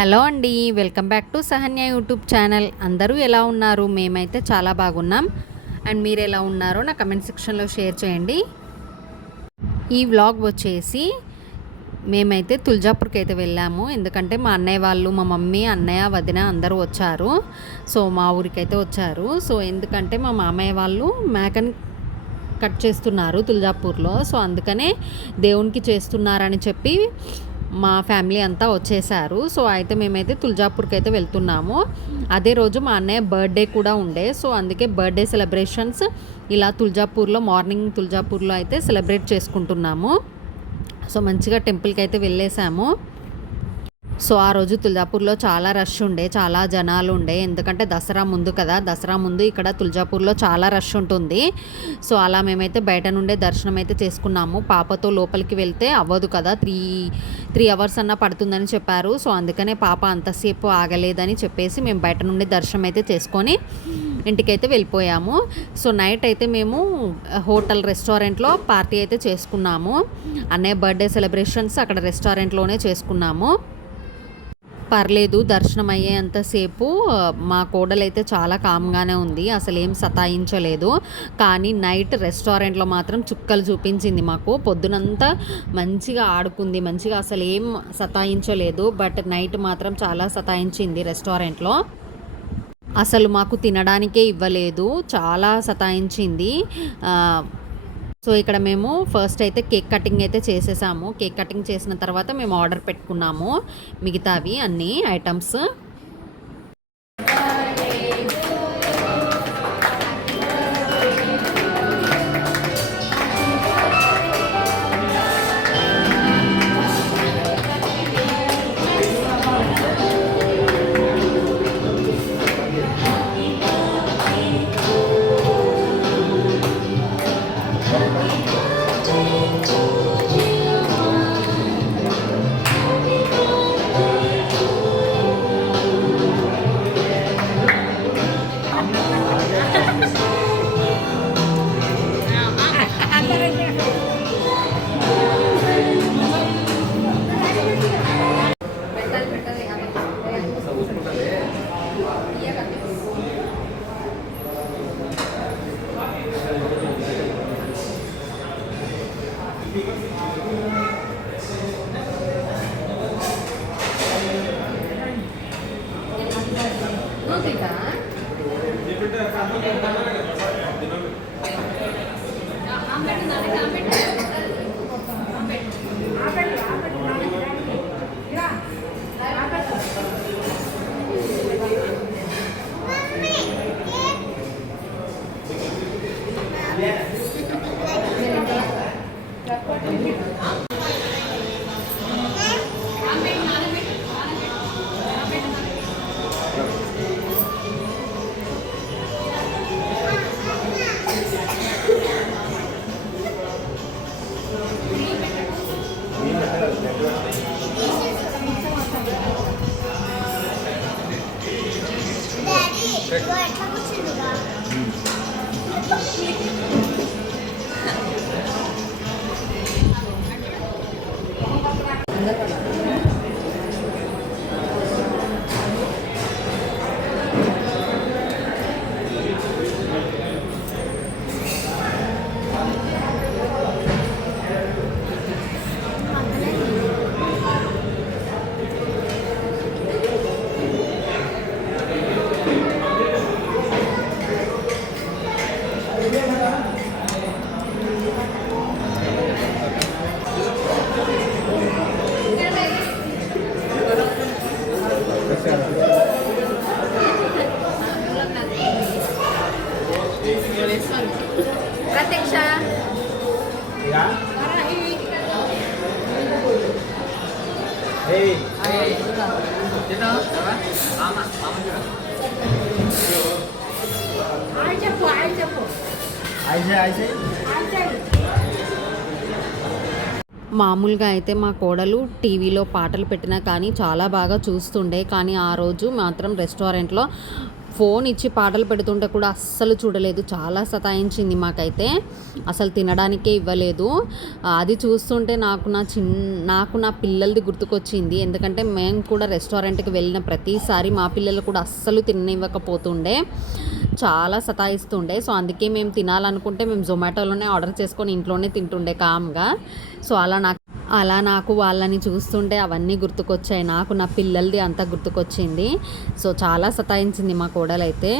Hello అండి, welcome back to Sahanya YouTube channel. అందరూ ఎలా ఉన్నారు? మేమైతే చాలా బాగున్నాం. అండ్ మీరు ఎలా ఉన్నారో నా కమెంట్ సెక్షన్లో షేర్ చేయండి. ఈ వ్లాగ్ వచ్చేసి మేమైతే తులజాపూర్కి అయితే వెళ్ళాము. ఎందుకంటే మా అన్నయ్య వాళ్ళు, మా మమ్మీ, అన్నయ్య, వదిన అందరూ వచ్చారు. సో మా ఊరికైతే వచ్చారు. సో ఎందుకంటే మా మామయ్య వాళ్ళు మేకని కట్ చేస్తున్నారు తులజాపూర్లో. సో అందుకనే దేవునికి చేస్తున్నారని చెప్పి మా ఫ్యామిలీ అంతా వచ్చేసారు. సో అయితే మేమైతే తులజాపూర్కి అయితే వెళ్తున్నాము. అదే రోజు మా అన్నయ్య బర్త్డే కూడా ఉండే. సో అందుకే బర్త్డే సెలబ్రేషన్స్ ఇలా మార్నింగ్ తులజాపూర్లో అయితే సెలబ్రేట్ చేసుకుంటున్నాము. సో మంచిగా టెంపుల్కి అయితే వెళ్ళేసాము. సో ఆ రోజు తులజాపూర్లో చాలా రష్ ఉండే, చాలా జనాలు ఉండే. ఎందుకంటే దసరా ముందు కదా, దసరా ముందు ఇక్కడ తులజాపూర్లో చాలా రష్ ఉంటుంది. సో అలా మేమైతే బయట నుండే దర్శనం అయితే చేసుకున్నాము. పాపతో లోపలికి వెళ్తే అవ్వదు కదా, త్రీ అవర్స్ అన్న పడుతుందని చెప్పారు. సో అందుకనే పాప అంతసేపు ఆగలేదని చెప్పేసి మేము బయట నుండి దర్శనం అయితే చేసుకొని ఇంటికైతే వెళ్ళిపోయాము. సో నైట్ అయితే మేము రెస్టారెంట్లో పార్టీ అయితే చేసుకున్నాము. అన్నయ్య బర్త్డే సెలబ్రేషన్స్ అక్కడ రెస్టారెంట్లోనే చేసుకున్నాము. పర్లేదు, దర్శనం అయ్యేంతసేపు మా కోడలైతే చాలా కామ్గానే ఉంది, అసలు ఏం సతాయించలేదు. కానీ నైట్ రెస్టారెంట్లో మాత్రం చుక్కలు చూపించింది మాకు. పొద్దునంతా మంచిగా ఆడుకుంది, మంచిగా అసలు ఏం సతాయించలేదు. బట్ నైట్ మాత్రం చాలా సతాయించింది రెస్టారెంట్లో. అసలు మాకు తినడానికే ఇవ్వలేదు, చాలా సతాయించింది. సో ఇక్కడ మేము ఫస్ట్ అయితే కేక్ కటింగ్ అయితే చేసేసాము. కేక్ కటింగ్ చేసిన తర్వాత మేము ఆర్డర్ పెట్టుకున్నాము మిగతావి అన్ని ఐటమ్స్. ప్రత్యక్ష మామూలుగా అయితే మా కోడలు టీవీలో పాటలు పెట్టినా కానీ చాలా బాగా చూస్తుండే. కానీ ఆ రోజు మాత్రం రెస్టారెంట్లో ఫోన్ ఇచ్చి పాటలు పెడుతుంటే కూడా అస్సలు చూడలేదు. చాలా సతాయించింది మాకైతే. అసలు తినడానికే ఇవ్వలేదు. అది చూస్తుంటే నాకు నా పిల్లలది గుర్తుకొచ్చింది. ఎందుకంటే మేము కూడా రెస్టారెంట్‌కి వెళ్ళిన ప్రతిసారి మా పిల్లలు కూడా అస్సలు తిననివ్వకపోతుండే. చాలా సతాయిస్తుండే. సో, అందుకే మేము తినాలనుకుంటే మేము జొమాటోలోనే ఆర్డర్ చేసుకొని ఇంట్లోనే తింటుండే కామ్‌గా. సో, అలా నాకు వాళ్ళని చూస్తుంటే అవన్నీ గుర్తుకొచ్చాయి. నాకు నా పిల్లలది అంతా గుర్తుకొచ్చింది. సో, చాలా సతాయించింది మా కోడలైతే.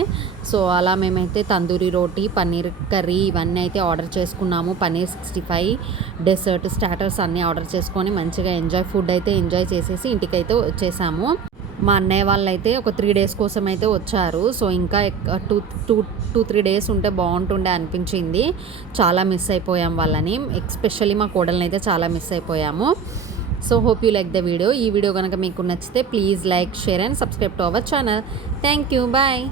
సో, అలా మేమైతే తందూరి రోటీ, పన్నీర్ కర్రీ ఇవన్నీ అయితే ఆర్డర్ చేసుకున్నాము. పన్నీర్ 65 డెసర్ట్, స్టార్టర్స్ అన్నీ ఆర్డర్ చేసుకొని మంచిగా ఫుడ్ అయితే ఎంజాయ్ చేసేసి ఇంటికైతే వచ్చేసాము. మా అన్నయ్య వాళ్ళైతే ఒక 3 డేస్ కోసం అయితే వచ్చారు. సో, ఇంకా 2-3 డేస్ ఉంటే బాగుంటుండే అనిపించింది. చాలా మిస్ అయిపోయాం వాళ్ళని. ఎస్పెషల్లీ మా కోడల్ని అయితే చాలా మిస్ అయిపోయాము. So, hope you like the video. ఈ వీడియో కనుక మీకు నచ్చితే please like, share and subscribe to our channel. Thank you. Bye.